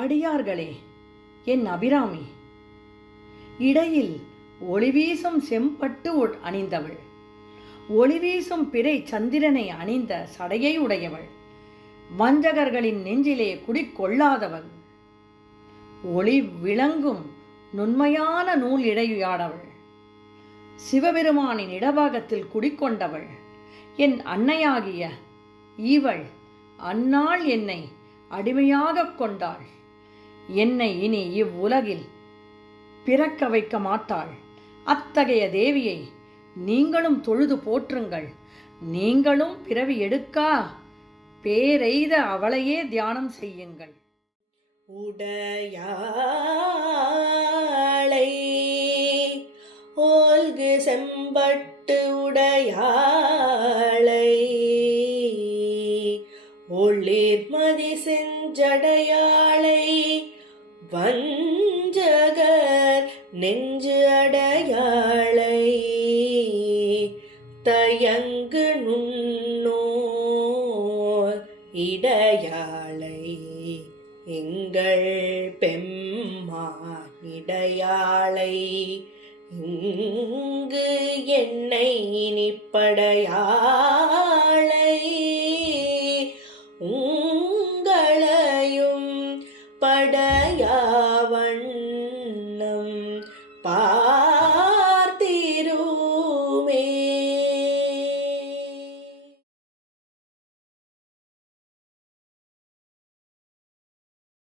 அடியார்களே, என் அபிராமி, இடையில் ஒளிவீசும் செம்பட்டு அணிந்தவள், ஒளிவீசும் பிறை சந்திரனை அணிந்த சடையை உடையவள், வஞ்சகர்களின் நெஞ்சிலே குடிக்கொள்ளாதவள், ஒளி விளங்கும் நுண்மையான நூல் இடையாடவள், சிவபெருமானின் இடபாகத்தில் குடிக்கொண்டவள், என் அன்னையாகிய இவள் அந்நாள் என்னை அடிமையாக கொண்டாள். என்னை இனி இவ்வுலகில் பிறக்க வைக்க மாட்டாள். அத்தகைய தேவியை நீங்களும் தொழுது போற்றுங்கள். நீங்களும் பிறவி எடுக்கா பேரெய்த அவளையே தியானம் செய்யுங்கள். உடையாளை ஓல்கு செம்பட்டு உடையாளை ஒளிர்மதி செஞ்சடையாளை வஞ்சகர் நெஞ்சு அடையாளை தயங்கு நுண்ணோர் இடையாளை எங்கள் பெம்மான் இடையாளை இங்கு என்னை நிப்படையாளை உங்களையும் பட